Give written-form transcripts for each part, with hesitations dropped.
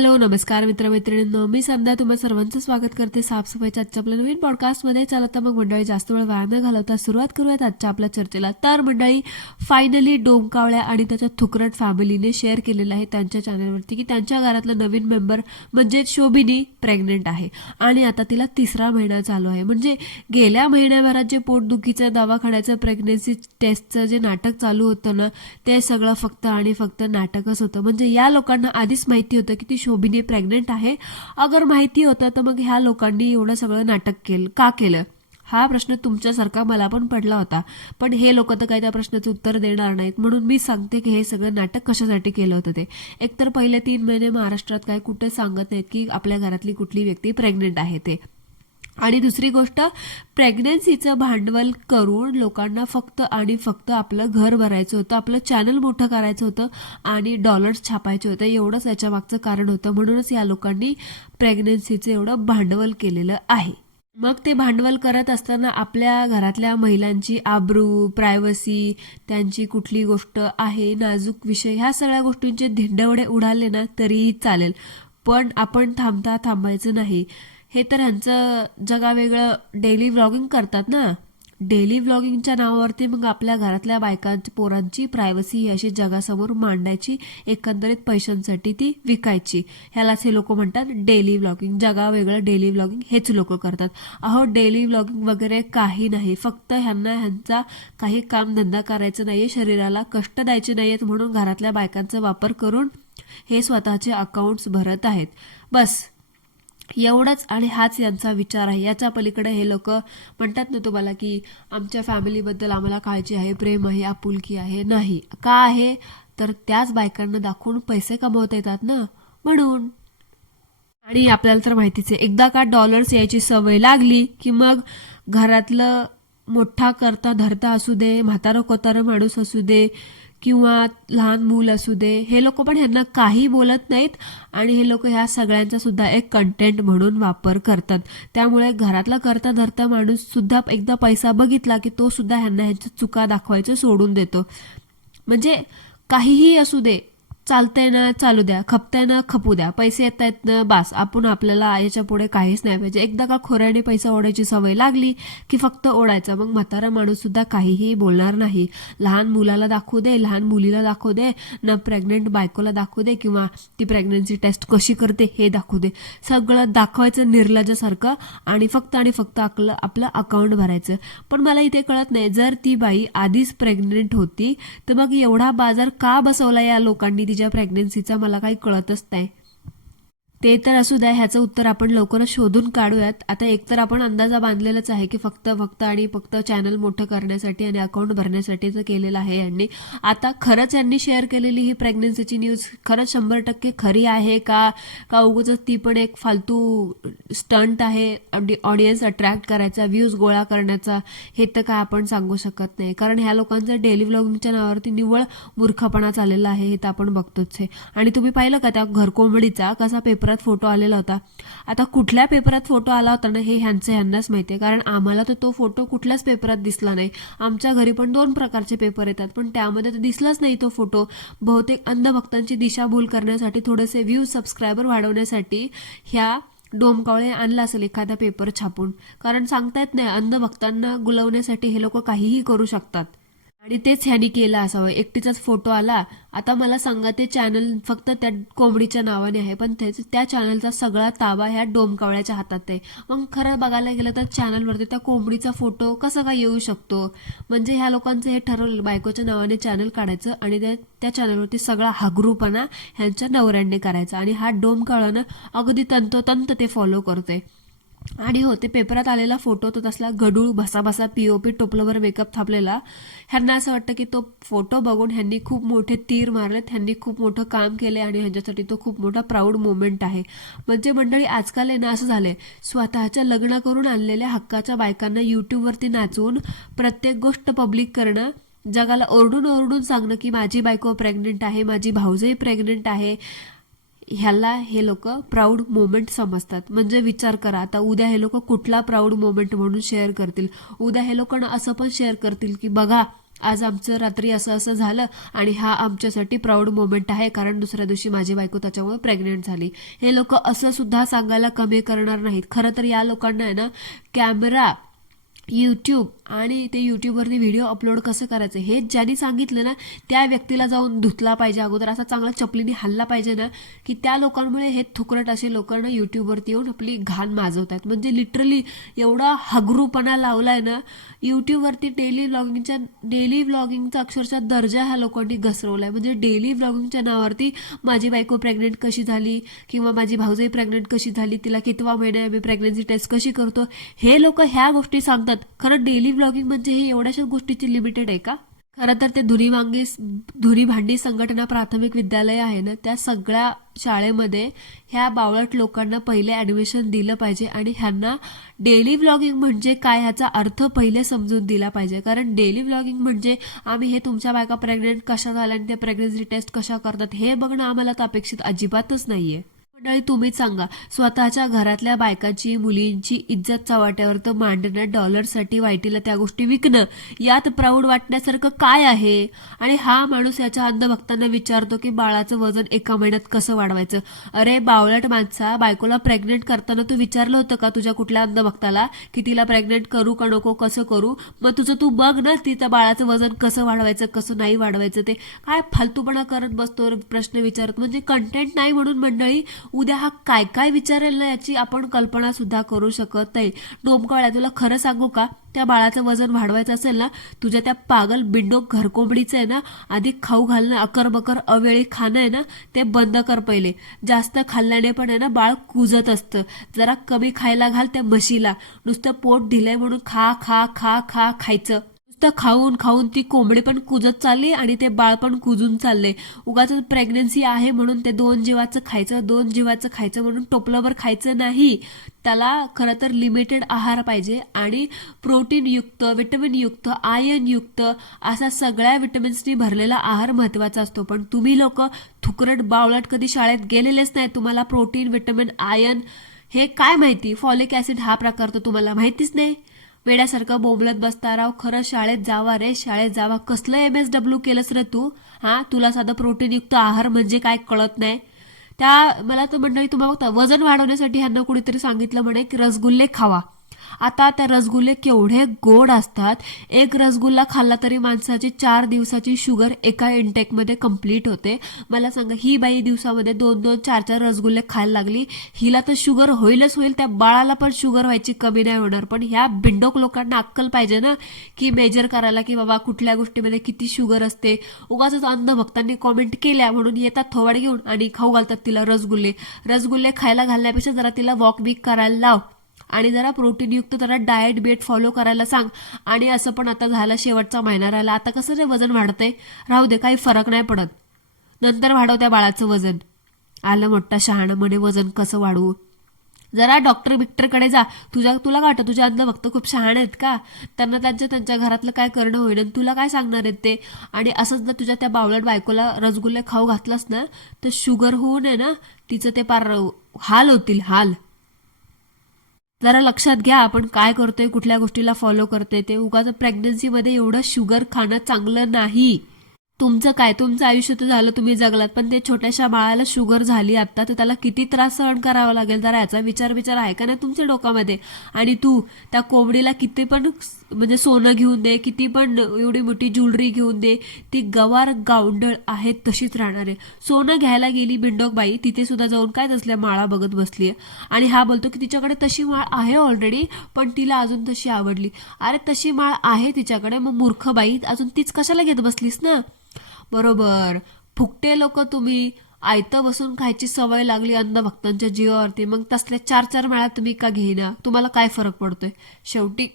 Hello नमस्कार मित्रमैत्रिणींनो, मी संध्या तुम्हा सर्वांचं स्वागत करते साफसफाईच्या आजच्या आपल्या नवीन पॉडकास्टमध्ये. चला तर मग मंडळी जास्त वेळ वाया न घालवता सुरुवात करूयात आजच्या आपल्या चर्चेला. तर मंडळी, फायनली डोमकावळ्या आणि त्याच्या थुकरट फॅमिलीने शेअर केलेलं आहे त्यांच्या चॅनलवरती की त्यांच्या घरातलं नवीन मेंबर म्हणजे शोभिनी प्रेग्नेंट आहे आणि आता तिला 3रा महिना चालू आहे. म्हणजे गेल्या महिन्याभरात जे पोटदुखीचं दवाखान्याचं प्रेग्नेन्सी टेस्टचं जे नाटक चालू होतं ना, ते सगळं फक्त आणि फक्त नाटकच होतं. म्हणजे या लोकांना आधीच माहिती होतं की ती शोभिनी प्रेग्नेंट आहे. अगर माहिती होतं तर मग ह्या लोकांनी एवढं सगळं नाटक का केलं, हा प्रश्न तुमच्यासारखा मला पण पडला होता. पण हे लोक तर काही त्या प्रश्नाचं उत्तर देणार नाहीत, म्हणून मी सांगते की हे सगळं नाटक कशासाठी केलं होतं ते. एकतर पहिले 3 महिने महाराष्ट्रात काय कुठे सांगत नाहीत की आपल्या घरातली कुठली व्यक्ती प्रेग्नेंट आहे ते. आणि दुसरी गोष्ट, प्रेग्नन्सीचं भांडवल करून लोकांना फक्त आणि फक्त आपलं घर भरायचं होतं, आपलं चॅनल मोठं करायचं होतं आणि डॉलर्स छापायचे होते. एवढंच याच्या मागचं कारण होतं. म्हणूनच या लोकांनी प्रेग्नन्सीचं एवढं भांडवल केलेलं आहे. मग ते भांडवल करत असताना आपल्या घरातल्या महिलांची आबरू, प्रायव्हसी, त्यांची कुठली गोष्ट आहे नाजूक विषय, ह्या सगळ्या गोष्टींचे धिंडवडे उडाले ना तरीही चालेल, पण आपण थांबायचं नाही. हे तर ह्यांचं जगावेगळं डेली व्लॉगिंग करतात ना. डेली व्लॉगिंगच्या नावावरती मग आपल्या घरातल्या बायकांची, पोरांची प्रायव्हसी अशी जगासमोर मांडायची, एकंदरीत पैशांसाठी ती विकायची. ह्यालाच हे लोक म्हणतात डेली व्लॉगिंग. जगावेगळं डेली व्लॉगिंग हेच लोक करतात. अहो, डेली व्लॉगिंग वगैरे काही नाही, फक्त ह्यांचा काही कामधंदा करायचं नाहीये, शरीराला कष्ट द्यायचे नाहीयेत, म्हणून घरातल्या बायकांचा वापर करून हे स्वतःचे अकाउंट्स भरत आहेत. बस एवढंच. आणि हाच यांचा विचार आहे. याच्या पलीकडे हे लोक म्हणतात ना तुम्हाला की आमच्या फॅमिलीबद्दल आम्हाला काळजी आहे, प्रेम आहे, आपुलकी आहे. नाही, का आहे तर त्याच बायकांना दाखवून पैसे कमवता येतात ना, म्हणून. आणि आपल्याला तर माहितीच आहे, एकदा का डॉलर्स यायची सवय लागली की मग घरातलं मोठा करता धरता असू दे, म्हातारं कोतारं माणूस असू दे किंवा लहान मूल असू दे, हे लोक पण ह्यांना काही बोलत नाहीत आणि हे लोक ह्या सगळ्यांचा सुद्धा एक कंटेंट म्हणून वापर करतात. त्यामुळे घरातला करता धरता माणूस सुद्धा एकदा पैसा बघितला की तो सुद्धा ह्यांना ह्यांच्या चुका दाखवायचं सोडून देतो. म्हणजे काहीही असू दे, चालतंय ना चालू द्या, खपतंय ना खपू द्या, पैसे येत आहेत ना बास, आपण आपल्याला याच्या पुढे काहीच नाही पाहिजे. एकदा का खोऱ्याने पैसा ओढायची सवय लागली की फक्त ओढायचा. मग म्हातारा माणूस सुद्धा काहीही बोलणार नाही. लहान मुलाला दाखवू दे, लहान मुलीला दाखवू दे, ना प्रेग्नेंट बायकोला दाखवू दे किंवा ती प्रेग्नन्सी टेस्ट कशी करते हे दाखवू दे, सगळं दाखवायचं निर्लज्जासारखं आणि फक्त आपलं अकाउंट भरायचं. पण मला इथे कळत नाही, जर ती बाई आधीच प्रेग्नेंट होती तर मग एवढा बाजार का बसवला या लोकांनी तिच्या प्रेग्नन्सीचा, मला काही कळतच नाही. ते तर असू द्या, ह्याचं उत्तर आपण लवकरच शोधून काढूयात. आता एकतर आपण अंदाजा बांधलेलाच आहे की फक्त आणि फक्त चॅनल मोठं करण्यासाठी आणि अकाउंट भरण्यासाठीच केलेलं आहे यांनी. आता खरंच यांनी शेअर केलेली ही प्रेग्नन्सीची न्यूज खरंच 100% खरी आहे का उगाच ती पण एक फालतू स्टंट आहे ऑडियन्स अट्रॅक्ट करायचा, व्ह्यूज गोळा करण्याचा, हे तर काय आपण सांगू शकत नाही. कारण ह्या लोकांचं डेली व्लॉगिंगच्या नावावरती निव्वळ मूर्खपणा चाललेला आहे, हे तर आपण बघतोच आहे. आणि तुम्ही पाहिलं का त्या घरकोंबडीचा कसा पेपरात फोटो आलेला होता. आता कुठल्या पेपरात फोटो आला होता ना हे ह्यांनाच माहितीये, कारण आम्हाला तर तो फोटो कुठल्याच पेपरात दिसला नाही. आमच्या घरी पण 2 प्रकारचे पेपर येतात, पण त्यामध्ये तर दिसलाच नाही तो फोटो. बहुतेक अंधभक्तांची दिशाभूल करण्यासाठी, थोडेसे व्ह्यूज सबस्क्रायबर वाढवण्यासाठी ह्या डोमकावळे आणला असेल एखादा पेपर छापून. कारण सांगता येत नाही, अंधभक्तांना गुलवण्यासाठी हे लोक काहीही करू शकतात. आणि तेच ह्यांनी केलं असावं. एकटीचाच फोटो आला. आता मला सांगा, ते चॅनल फक्त त्या कोंबडीच्या नावाने आहे, पण त्या चॅनलचा सगळा ताबा ह्या डोमकावळ्याच्या हातात आहे. मग खरं बघायला गेलं तर चॅनलवरती त्या कोंबडीचा फोटो कसा काय येऊ शकतो? म्हणजे ह्या लोकांचं हे ठरवलं, बायकोच्या नावाने चॅनल काढायचं आणि त्या चॅनलवरती सगळा हागरूपणा ह्यांच्या नवऱ्यांनी करायचा. आणि हा डोमकावळानं अगदी तंतोतंत ते फॉलो करतोय. आणि हो, ते पेपरात आलेला फोटो तो तसला गडूळ भसाभसा पीओपी टोपलवर मेकअप थापलेला. ह्यांना असं वाटतं की तो फोटो बघून ह्यांनी खूप मोठे तीर मारलेत, ह्यांनी खूप मोठं काम केलंय आणि ह्यांच्यासाठी तो खूप मोठा प्राऊड मोमेंट आहे. म्हणजे मंडळी, आजकाल आहे ना असं झालंय, स्वतःच्या लग्न करून आणलेल्या हक्काच्या बायकांना युट्यूबवरती नाचवून प्रत्येक गोष्ट पब्लिक करणं, जगाला ओरडून ओरडून सांगणं की माझी बायको प्रेग्नेंट आहे, माझी भाऊजही प्रेग्नेंट आहे, ह्याला हे लोक प्राऊड मोमेंट समजतात. म्हणजे विचार करा, आता उद्या हे लोक कुठला प्राऊड मोमेंट म्हणून शेअर करतील. उद्या हे लोकांना असं पण शेअर करतील की बघा, आज आमचं रात्री असं असं झालं आणि हा आमच्यासाठी प्राऊड मोमेंट आहे, कारण दुसऱ्या दिवशी माझी बायको त्याच्यामुळे प्रेग्नेंट झाली. हे लोक असं सुद्धा सांगायला कमी करणार नाहीत. खरं तर या लोकांना आहे ना कॅमेरा, यूट्यूब आणि ते यूट्यूबवरती व्हिडिओ अपलोड कसं करायचं हे ज्यांनी सांगितलं ना त्या व्यक्तीला जाऊन धुतला पाहिजे अगोदर, असा चांगला चपलीने हल्ला पाहिजे ना, की त्या लोकांमुळे हे थुकरट असे लोकांना यूट्यूबवरती येऊन आपली घाण माजवत आहेत. म्हणजे लिटरली एवढा हगरूपणा लावलाय ना यूट्यूबवरती. डेली व्लॉगिंगचा अक्षरशः दर्जा ह्या लोकांनी घसरवलाय. म्हणजे डेली व्लॉगिंगच्या नावावरती माझी बायको प्रेग्नेंट कशी झाली किंवा माझी भाऊजाई प्रेग्नेंट कशी झाली, तिला कितवा महिना आहे, मी प्रेग्नन्सी टेस्ट कशी करतो, हे लोक ह्या गोष्टी सांगतात. खरं डेली व्लॉगिंग म्हणजे हे एवढ्याशाच गोष्टीची लिमिटेड आहे का? खरं तर ते धुरी भांडी संघटना प्राथमिक विद्यालय आहे ना त्या सगळ्या शाळेमध्ये ह्या बावळट लोकांना पहिले ऍडमिशन दिलं पाहिजे आणि ह्यांना डेली व्लॉगिंग म्हणजे काय ह्याचा अर्थ पहिले समजून दिला पाहिजे. कारण डेली व्लॉगिंग म्हणजे आम्ही हे तुमच्या बायका प्रेग्नेंट कशा झाल्या आणि ते प्रेग्नन्सी टेस्ट कशा करतात हे बघणं आम्हाला तर अपेक्षित अजिबातच नाहीये. मंडळी तुम्हीच सांगा, स्वतःच्या घरातल्या बायकाची मुलींची इज्जत चव्हाट्यावर तर मांडणं, डॉलरसाठी वाईटीला त्या गोष्टी विकणं, यात प्राऊड वाटण्यासारखं काय आहे? आणि हा माणूस याच्या अंधभक्तांना विचारतो की बाळाचं वजन एका महिन्यात कसं वाढवायचं. अरे बावळट माणसा, बायकोला प्रेग्नेंट करताना तू विचारलं होतं का तुझ्या कुठल्या अंधभक्ताला की तिला प्रेग्नेंट करू का नको, कसं करू? मग तुझं तू बघ ना, तिच्या बाळाचं वजन कसं वाढवायचं कसं नाही वाढवायचं. ते काय फालतूपणा करत बसतो, प्रश्न विचारत. म्हणजे कंटेंट नाही म्हणून मंडळी उद्या हा काय काय विचारेल ना याची आपण कल्पना सुद्धा करू शकत नाही. डोमकावळ्या, तुला खरं सांगू का, त्या बाळाचं वजन वाढवायचं असेल ना, तुझ्या त्या पागल बिंडोक घरकोंबडीचं आहे ना आधी खाऊ घालणं, अकरबकर अवेळी खाणं आहे ना ते बंद कर पहिले. जास्त खाल्ल्याने पण आहे ना बाळ कुजत असतं. जरा कमी खायला घाल त्या म्हशीला. नुसतं पोट दिलंय म्हणून खा खा खा खा खायचं. नुसतं खाऊन खाऊन ती कोंबडी पण कुजत चालली आणि ते बाळ पण कुजून चाललंय. उगाच प्रेग्नन्सी आहे म्हणून ते 2 जीवाचं खायचं म्हणून टोपलंभर खायचं नाही. त्याला खरं तर लिमिटेड आहार पाहिजे आणि प्रोटीनयुक्त, विटॅमिनयुक्त, आयर्नयुक्त असा सगळ्या विटॅमिन्सनी भरलेला आहार महत्वाचा असतो. पण तुम्ही लोक थुकरट बावळट कधी शाळेत गेलेलेच नाही. तुम्हाला प्रोटीन, विटॅमिन, आयर्न हे काय माहिती? फॉलिक ऍसिड हा प्रकार तर तुम्हाला माहितीच नाही. वेड्यासारखं बोंबलत बसता राव. खरं शाळेत जावा रे, शाळेत जावा. कसलं MSW केलंस रे तू? हा, तुला साधं प्रोटीनयुक्त आहार म्हणजे काय कळत नाही. मला तर मंडळी तुम्हाला बघता वजन वाढवण्यासाठी ह्यांना कुणीतरी सांगितलं म्हणे की रसगुल्ले खावा. आता त्या रसगुल्ले केवढे गोड असतात. एक रसगुल्ला खाल्ला तरी माणसाची 4 दिवसाची शुगर एका इंटेकमध्ये कंप्लीट होते. मला सांगा, ही बाई दिवसामध्ये 2-2, 4-4 रसगुल्ले खायला लागली. हिला तर शुगर होईलच होईल, त्या बाळाला पण शुगर व्हायची कमी नाही होणार. पण ह्या बिंडोक लोकांना अक्कल पाहिजे ना की मेजर करायला की बाबा कुठल्या गोष्टीमध्ये किती शुगर असते. उगाच अंधभक्तांनी कॉमेंट केल्या म्हणून येतात थोबाड घेऊन आणि खाऊ घालतात तिला रसगुल्ले खायला घालण्यापेक्षा जरा तिला वॉक बिक करायला लाव आणि जरा प्रोटीनयुक्त जरा डाएट फॉलो करायला सांग. आणि असं पण आता झालं, शेवटचा महिना राहिला. आता कसं रे वजन वाढतंय, राहू दे, काही फरक नाही पडत, नंतर वाढव त्या बाळाचं वजन. आलं मोठा शहाणं म्हणे वजन कसं वाढवू. जरा डॉक्टर बिक्टरकडे जा. तुला काय वाटतं तुझ्या अंधभक्त खूप शहाणे आहेत का? त्यांना त्यांच्या घरातलं काय करणं होईल आणि तुला काय सांगणार आहेत ते? आणि असंच जर तुझ्या त्या बावळट बायकोला रसगुल्ले खाऊ घातलास ना तर शुगर होऊन आहे ना तिचं ते पार हाल होतील, हाल. जरा लक्षात घ्या आपण काय करतोय, कुठल्या गोष्टीला फॉलो करतोय ते. उगाच प्रेग्नन्सीमध्ये एवढं शुगर खाणं चांगलं नाही. तुमचं काय, तुमचं आयुष्य तर झालं, तुम्ही जगलात, पण ते छोट्याशा बाळाला शुगर झाली आता तर त्याला किती त्रास सहन करावा लागेल. जरा याचा विचार आहे का नाही तुमच्या डोक्यामध्ये? आणि तू त्या कोंबडीला किती पण म्हणजे सोनं घेऊन दे, किती पण एवढी मोठी ज्वेलरी घेऊन दे, ती गवार गावंडळ आहे तशीच राहणार आहे. सोनं घ्यायला गेली बिंडोक बाई, तिथे सुद्धा जाऊन काय तसल्या माळा बघत बसलीये आणि हा बोलतो की तिच्याकडे तशी माळ आहे ऑलरेडी पण तिला अजून तशी आवडली. अरे तशी माळ आहे तिच्याकडे, मग मूर्ख बाई अजून तीच कशाला घेत बसलीस ना. बरोबर, फुकटे लोक तुम्ही. आयतं बसून खायची सवय लागली अंधभक्तांच्या जीवावरती, मग तसल्या 4-4 माळा तुम्ही का घेईना? तुम्हाला काय फरक पडतोय? शेवटी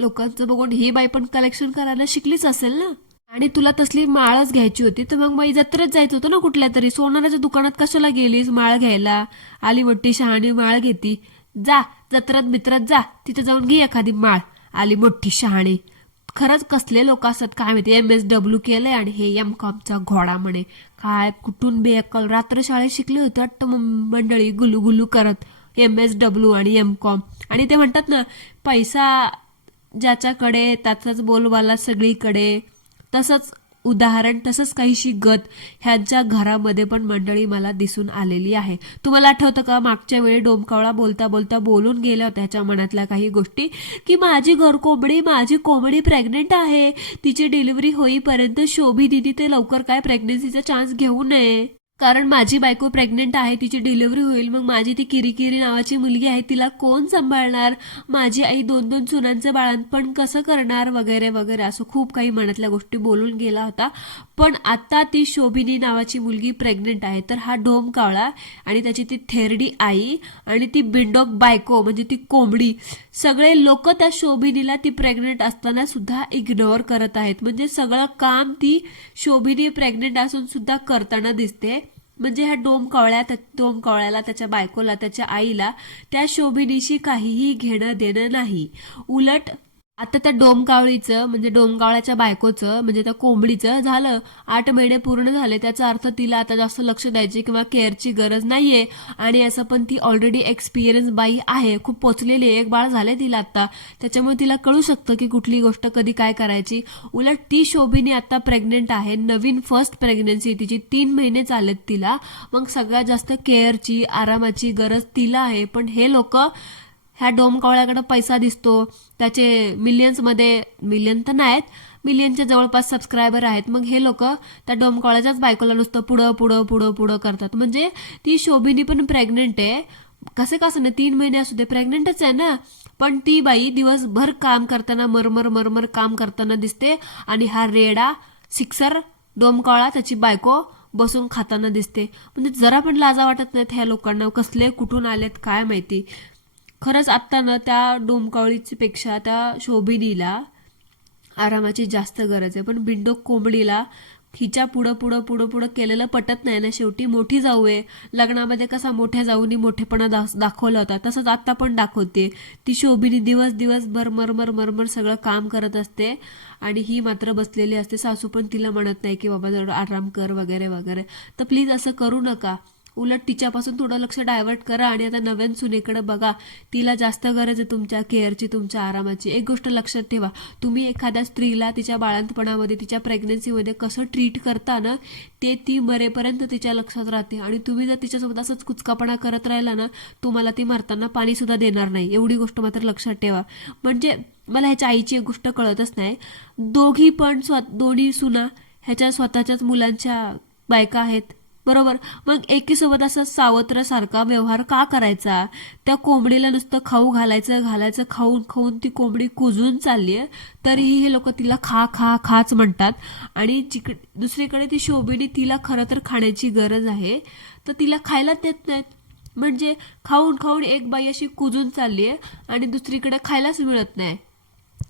लोकांचं बघून ही बाई पण कलेक्शन करायला शिकलीच असेल ना. आणि तुला तसली माळच घ्यायची होती तर मग बाई जत्रेत जायचं होतं ना कुठल्या तरी. सोनाराच्या दुकानात कशाला गेलीस माळ घ्यायला? आली मोठी शहाणी माळ घेती. जा जत्रात मित्रात जा, तिथे जाऊन घे एखादी माळ. आली मोठी शहाणी. खरंच कसले लोक असतात काय माहिती. MSW केलंय आणि हे MCOMचा घोडा म्हणे. काय कुठून बेअक्कल. रात्र शाळेत शिकले होते वाटतं मंडळी गुलू गुलू करत MSW आणि MCOM. आणि ते म्हणतात ना पैसा ज्याच्याकडे त्याचाच बोलबाला सगळीकडे. तसंच उदाहरण, तसंच काहीशी गत ह्यांच्या घरामध्ये पण मंडळी मला दिसून आलेली आहे. तुम्हाला आठवतं का, मागच्या वेळी डोमकावळा बोलता बोलता बोलून गेल्या होत्या ह्याच्या मनातल्या काही गोष्टी, की माझी माझी कोंबडी प्रेग्नेंट आहे, तिची डिलिव्हरी होईपर्यंत शोभिदीदी ते लवकर काय प्रेग्नन्सीचा चान्स घेऊ नये, कारण माझी बायको प्रेग्नेंट आहे, तिची डिलिव्हरी होईल, मग माझी ती किरीकिरी नावाची मुलगी आहे, तिला कोण सांभाळणार, माझी आई 2-2 सुनांचं बाळंतपण कसं करणार, वगैरे वगैरे असं खूप काही मनातल्या गोष्टी बोलून गेला होता. पण आता ती शोभिनी नावाची मुलगी प्रेग्नेंट आहे, तर हा डोमकावळा आणि त्याची ती थेरडी आई आणि ती बिंडोक बायको म्हणजे ती कोंबडी, सगळे लोक त्या शोभिनीला ती प्रेग्नेंट असताना सुद्धा इग्नोर करत आहेत. म्हणजे सगळं काम ती शोभिनी प्रेग्नेंट असून सुद्धा करताना दिसते. म्हणजे ह्या डोमकावळ्याला, त्याच्या बायकोला, त्याच्या आईला त्या शोभिनीशी काहीही घेणं देणं नाही. उलट आता त्या डोमकावळीचं म्हणजे डोमकावळ्याच्या बायकोचं म्हणजे त्या कोंबडीचं झालं 8 महिने पूर्ण झाले, त्याचा अर्थ तिला आता जास्त लक्ष द्यायची किंवा केअरची गरज नाहीये. आणि असं पण ती ऑलरेडी एक्सपिरियन्स बाई आहे, खूप पोचलेली आहे, एक बाळ झाले तिला आता, त्याच्यामुळे तिला कळू शकतं की कुठली गोष्ट कधी काय करायची. उलट ती शोभिनी आता प्रेग्नेंट आहे, नवीन फर्स्ट प्रेग्नन्सी तिची, 3 महिने चालत तिला, मग सगळ्यात जास्त केअरची, आरामाची गरज तिला आहे. पण हे लोक, ह्या डोमकावळ्याकडे पैसा दिसतो, त्याचे मिलियन तर नाहीत, मिलियनच्या जवळपास सबस्क्रायबर आहेत, मग हे लोक त्या डोमकावळ्याच्याच बायकोला नुसतं पुढं पुढं पुढं पुढं करतात. म्हणजे ती शोभिनी पण प्रेग्नेंट आहे, कसं ना 3 महिने असू दे, प्रेग्नेंटच आहे ना, पण ती बाई दिवसभर काम करताना मरमर काम करताना दिसते. आणि हा रेडा सिक्सर डोमकावळा, त्याची बायको बसून खाताना दिसते. म्हणजे जरा पण लाजा वाटत नाहीत ह्या लोकांना, कसले कुठून आलेत काय माहिती. खरंच आत्ता ना त्या डोमकावळीची पेक्षा त्या शोभिनीला आरामाची जास्त गरज आहे. पण बिंडोक कोंबडीला हिच्या पुढं केलेलं पटत नाही ना. शेवटी मोठी जाऊ आहे, लग्नामध्ये कसा मोठ्या जाऊनी मोठेपणा दाखवला होता, तसंच आत्ता पण दाखवते. ती शोभिनी दिवसभर मरमर सगळं काम करत असते आणि ही मात्र बसलेली असते. सासू पण तिला म्हणत नाही की बाबा जरा आराम कर वगैरे वगैरे. तर प्लीज असं करू नका, उलट तिच्यापासून थोडं लक्ष डायव्हर्ट करा. आणि आता नव्यान सुनेकडे बघा, तिला जास्त गरज आहे तुमच्या केअरची, तुमच्या आरामाची. एक गोष्ट लक्षात ठेवा, तुम्ही एखाद्या स्त्रीला तिच्या बाळंतपणामध्ये, तिच्या प्रेग्नन्सीमध्ये कसं ट्रीट करता ना, ते ती मरेपर्यंत तिच्या लक्षात राहते. आणि तुम्ही जर तिच्यासोबत असंच कुचकापणा करत राहिला ना, तुम्हाला ती मरताना पाणी सुद्धा देणार नाही. एवढी गोष्ट मात्र लक्षात ठेवा. म्हणजे मला ह्याच्या आईची एक गोष्ट कळतच नाही, दोघी पण दोन्ही सुना ह्याच्या स्वतःच्याच मुलांच्या बायका आहेत, बरोबर, मग एकीसोबत असा सावत्र सारखा व्यवहार का करायचा. त्या कोंबडीला नुसतं खाऊ घालायचं, खाऊन ती कोंबडी कुजून चालली आहे, तरीही हे लोक तिला खाच म्हणतात. आणि दुसरीकडे ती शोभिनी, तिला खरं तर खाण्याची गरज आहे, तर तिला खायला देत नाहीत. म्हणजे खाऊन एक बाई अशी कुजून चालली आहे आणि दुसरीकडे खायलाच मिळत नाही.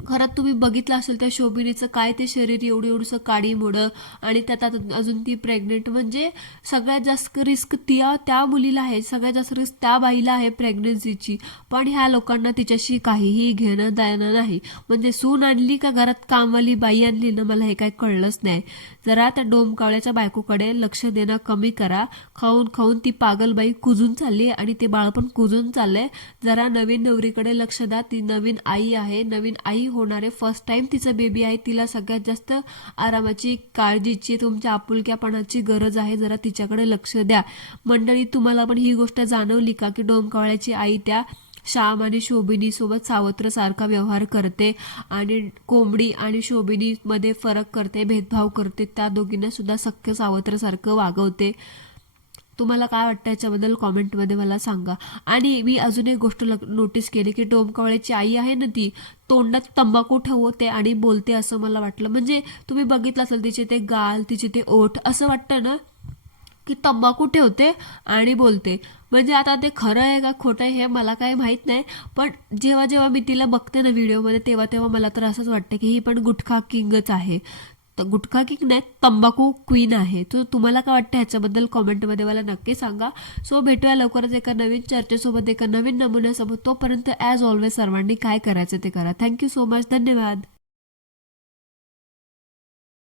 खरंच तुम्ही बघितलं असेल त्या शोभिनीचं काय ते शरीर, एवढंसं काडी मोडं, आणि त्यात अजून ती प्रेग्नेंट. म्हणजे सगळ्यात जास्त रिस्क त्या मुलीला आहे, सगळ्यात जास्त रिस्क त्या बाईला आहे प्रेग्नन्सीची. पण ह्या लोकांना तिच्याशी काहीही घेणं देणं नाही. म्हणजे सून आणली का घरात कामवाली बाई आणली ना, मला हे काही कळलंच नाही. जरा त्या डोमकावळ्याच्या बायकोकडे लक्ष देणं कमी करा. खाऊन ती पागलबाई कुजून चालली आणि ते बाळ पण कुजून चाललंय. जरा नवीन नवरीकडे लक्ष द्या, ती नवीन आई आहे, नवीन आई होणारे, फर्स्ट टाइम तिचं बेबी आहे, तिला सगळ्यात जास्त आरामाची, काळजीची, तुमच्या आपुलक्यापणाची गरज आहे. जरा तिच्याकडे लक्ष द्या. मंडळी, तुम्हाला पण ही गोष्ट जाणवली का की डोमकावळ्याची आई त्या श्याम आणि शोभिनी सोबत सावत्र सारखा व्यवहार करते आणि कोंबडी आणि शोभिनी मध्ये फरक करते, भेदभाव करते, त्या दोघींना सुद्धा सख्य सावत्र सारखं वागवते. तुम्हाला काय वाटतं याच्याबद्दल कॉमेंटमध्ये मला सांगा. आणि मी अजून एक गोष्ट नोटीस केली की डोमकावळ्याची आई आहे ना, ती तोंडात तंबाखू ठेवते आणि बोलते असं मला वाटलं. म्हणजे तुम्ही बघितलं असेल तिचे ते गाल, तिचे ते ओठ, असं वाटतं ना की तंबाखू ठेवते आणि बोलते. म्हणजे आता ते खरं आहे का खोटं आहे हे मला काही माहीत नाही, पण जेव्हा मी तिला बघते ना व्हिडिओमध्ये, तेव्हा मला तर असंच वाटतं की ही पण गुटखा किंगच आहे. तर गुटखा किंग नाही, तंबाखू क्वीन आहे. तर तुम्हाला काय वाटतं ह्याच्याबद्दल कॉमेंटमध्ये मला नक्की सांगा. सो भेटूया लवकरच एका नवीन चर्चेसोबत, एका नवीन नमुन्यासोबत. तोपर्यंत ॲज ऑलवेज सर्वांनी काय करायचं ते करा. थँक्यू सो मच, धन्यवाद.